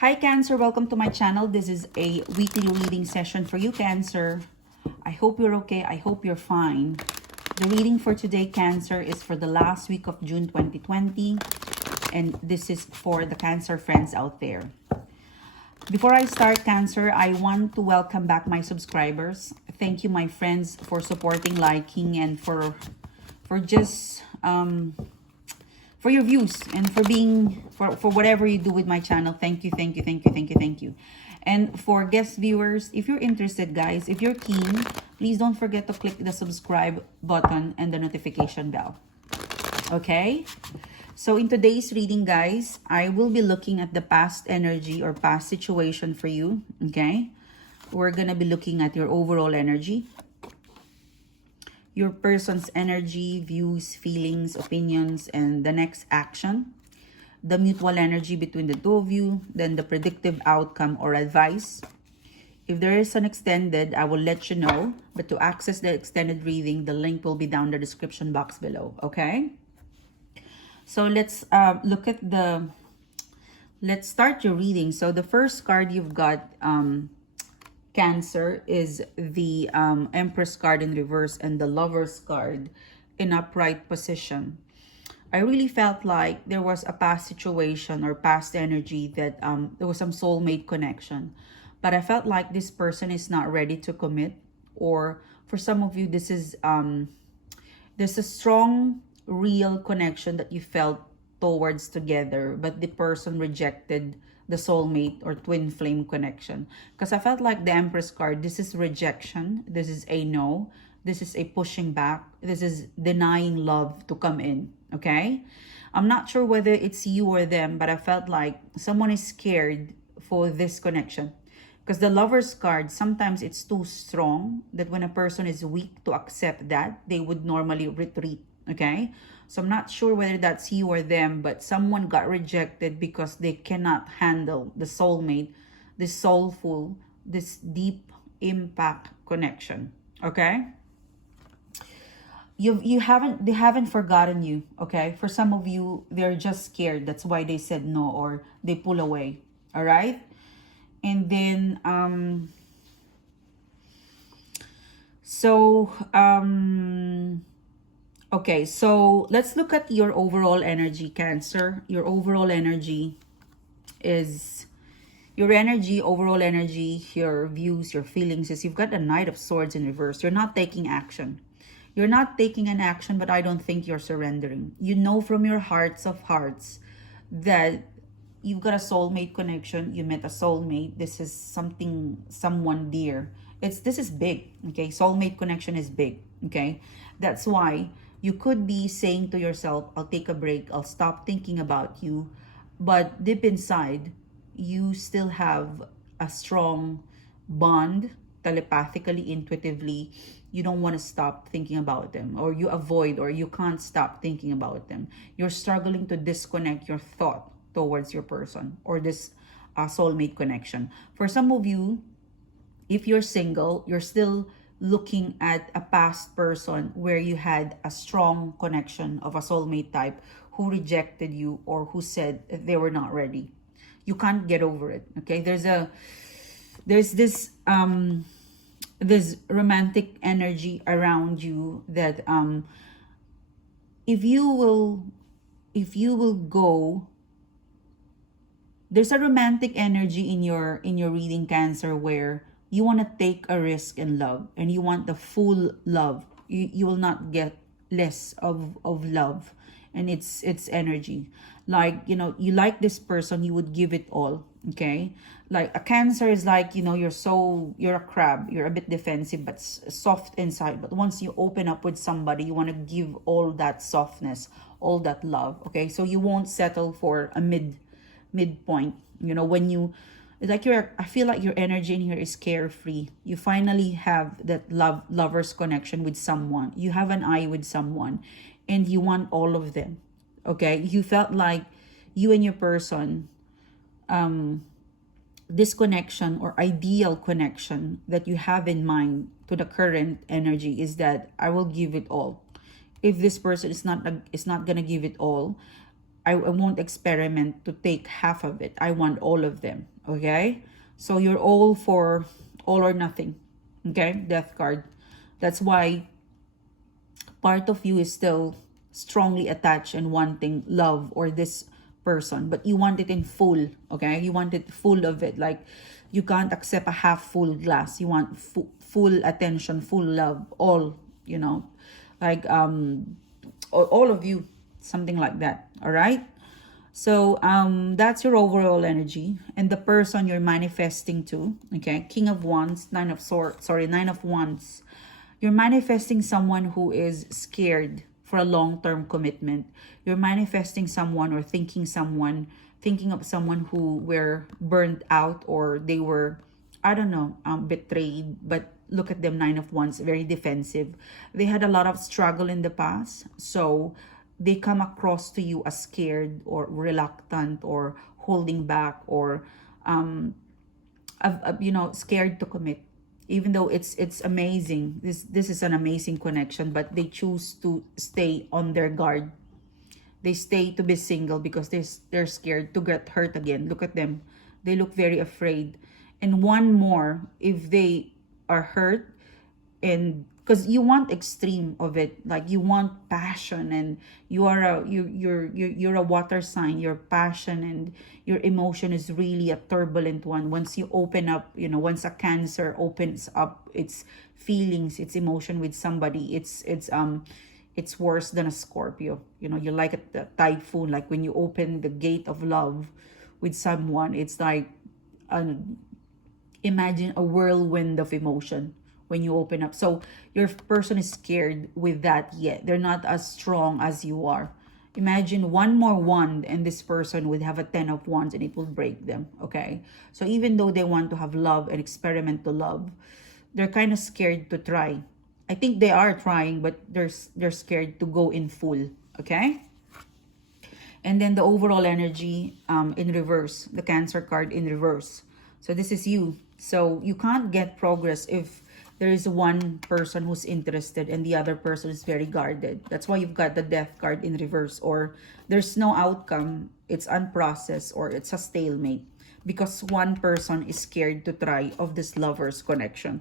Hi Cancer, welcome to my channel. This is a weekly reading session for you, Cancer. I hope you're okay. I hope you're fine. The reading for today, Cancer, is for the last week of June 2020. And this is for the Cancer friends out there. Before I start, Cancer, I want to welcome back my subscribers. Thank you, my friends, for supporting, liking, and for just for your views and for being for whatever you do with my channel. Thank you, thank you, thank you, thank you, thank you. And for guest viewers, if you're interested, guys, if you're keen, please don't forget to click the subscribe button and the notification bell. Okay, so in today's reading, guys, I will be looking at the past energy or past situation for you. Okay, we're gonna be looking at your overall energy, your person's energy, views, feelings, opinions, and the next action, the mutual energy between the two of you, then the predictive outcome or advice. If there is an extended, I will let you know, but to access the extended reading, the link will be down the description box below. Okay, so let's let's start your reading. So the first card you've got, Cancer, is the Empress card in reverse and the Lovers card in upright position. I really felt like there was a past situation or past energy that there was some soulmate connection, but I felt like this person is not ready to commit, or for some of you, this is there's a strong real connection that you felt towards together, but the person rejected the soulmate or twin flame connection. Because I felt like the Empress card, this is rejection, this is a no, this is a pushing back, this is denying love to come in. Okay, I'm not sure whether it's you or them, but I felt like someone is scared for this connection. Because the Lovers card, sometimes it's too strong that when a person is weak to accept that, they would normally retreat. Okay, so I'm not sure whether that's you or them, but someone got rejected because they cannot handle the soulmate, this soulful, this deep impact connection. Okay, they haven't forgotten you. Okay, for some of you, they're just scared, that's why they said no or they pull away. All right, and then okay, so let's look at your overall energy, Cancer. Your overall energy is overall energy, your views, your feelings is you've got a Knight of Swords in reverse. You're not taking action. You're not taking an action, but I don't think you're surrendering. You know from your hearts of hearts that you've got a soulmate connection. You met a soulmate. This is someone dear. This is big. Okay, soulmate connection is big. Okay, that's why you could be saying to yourself, I'll take a break, I'll stop thinking about you. But deep inside, you still have a strong bond, telepathically, intuitively. You don't want to stop thinking about them, or you avoid, or you can't stop thinking about them. You're struggling to disconnect your thought towards your person or this soulmate connection. For some of you, if you're single, you're still looking at a past person where you had a strong connection of a soulmate type who rejected you or who said they were not ready. You can't get over it. Okay, there's this romantic energy around you that if you will go, there's a romantic energy in your reading, Cancer, where you want to take a risk in love and you want the full love. You will not get less of love, and it's energy. Like, you know, you like this person, you would give it all. Okay, like a Cancer is like, you know, you're a crab, you're a bit defensive but soft inside, but once you open up with somebody, you want to give all that softness, all that love. Okay, so you won't settle for a midpoint. You know, when you, like, I feel like your energy in here is carefree. You finally have that lovers connection with someone. You have an eye with someone and you want all of them. Okay, you felt like you and your person, this connection or ideal connection that you have in mind to the current energy is that I will give it all. If this person is not gonna give it all, I won't experiment to take half of it. I want all of them. Okay, so you're all for all or nothing. Okay, death card. That's why part of you is still strongly attached and wanting love or this person, but you want it in full. Okay, you want it full of it. Like, you can't accept a half full glass. You want full attention, full love, all, you know, like all of you, something like that. All right, so that's your overall energy and the person you're manifesting to. Okay, King of Wands, Nine of Wands. You're manifesting someone who is scared for a long-term commitment. You're manifesting someone or thinking of someone who were burnt out, or they were, I don't know, betrayed. But look at them, Nine of Wands, very defensive. They had a lot of struggle in the past. So they come across to you as scared or reluctant or holding back, or you know, scared to commit. Even though it's amazing, this is an amazing connection, but they choose to stay on their guard. They stay to be single because they're scared to get hurt again. Look at them, they look very afraid. And one more, if they are hurt, and because you want extreme of it, like you want passion, and you're a water sign. Your passion and your emotion is really a turbulent one. Once you open up, you know, once a Cancer opens up its feelings, its emotion with somebody, it's worse than a Scorpio. You know, you're like a typhoon. Like when you open the gate of love with someone, it's like imagine a whirlwind of emotion when you open up. So your person is scared with that yet. They're not as strong as you are. Imagine one more wand and this person would have a 10 of wands and it will break them. Okay, so even though they want to have love and experiment to love, they're kind of scared to try. I think they are trying, but they're scared to go in full. Okay, and then the overall energy in reverse, the Cancer card in reverse. So this is you. So you can't get progress if there is one person who's interested and the other person is very guarded. That's why you've got the Death card in reverse, or there's no outcome, it's unprocessed, or it's a stalemate because one person is scared to try of this lover's connection.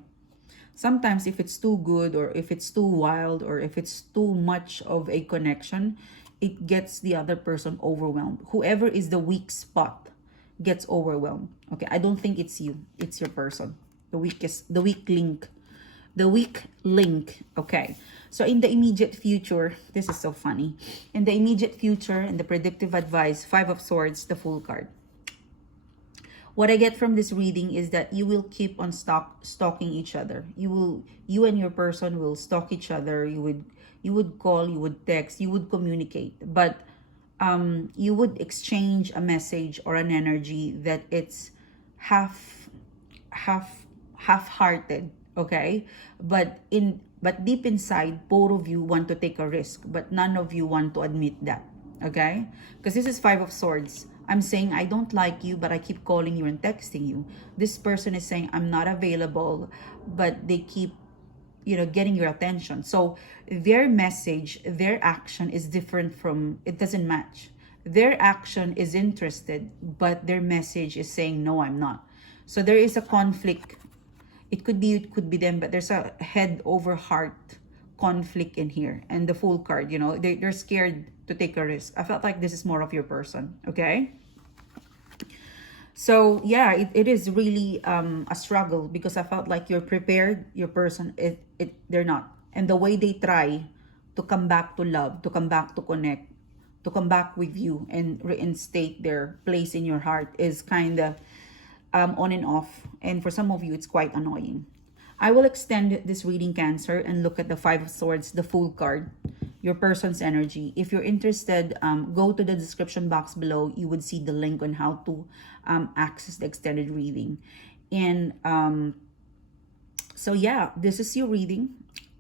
Sometimes if it's too good, or if it's too wild, or if it's too much of a connection, it gets the other person overwhelmed. Whoever is the weak spot gets overwhelmed. Okay, I don't think it's you, it's your person, the weak link. Okay, so in the immediate future, this is so funny. In the immediate future and the predictive advice, Five of Swords, the Fool card. What I get from this reading is that you will keep on stalking each other. You and your person will stalk each other. You would call, you would text, you would communicate, but you would exchange a message or an energy that it's half-hearted. Okay, but deep inside, both of you want to take a risk, but none of you want to admit that. Okay, because this is Five of Swords. I'm saying I don't like you, but I keep calling you and texting you. This person is saying I'm not available, but they keep, you know, getting your attention. So their message, their action is different from, it doesn't match. Their action is interested, but their message is saying no, I'm not. So there is a conflict. It could be them, but there's a head over heart conflict in here. And the Fool card, you know, they're scared to take a risk. I felt like this is more of your person. Okay, so yeah, it is really a struggle, because I felt like you're prepared, your person, they're not. And the way they try to come back to love, to come back to connect, to come back with you and reinstate their place in your heart is kind of on and off. And for some of you, it's quite annoying. I will extend this reading, Cancer, and look at the Five of Swords, the Fool card, your person's energy. If you're interested, go to the description box below. You would see the link on how to access the extended reading. And so yeah, this is your reading.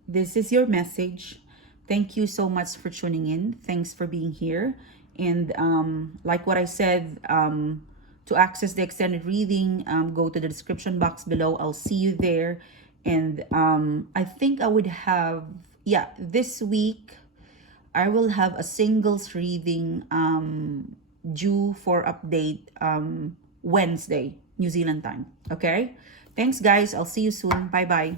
This is your message. Thank you so much for tuning in. Thanks for being here. And like what I said, to access the extended reading, go to the description box below. I'll see you there. And I think I would have, yeah, this week, I will have a singles reading due for update Wednesday, New Zealand time. Okay? Thanks, guys. I'll see you soon. Bye-bye.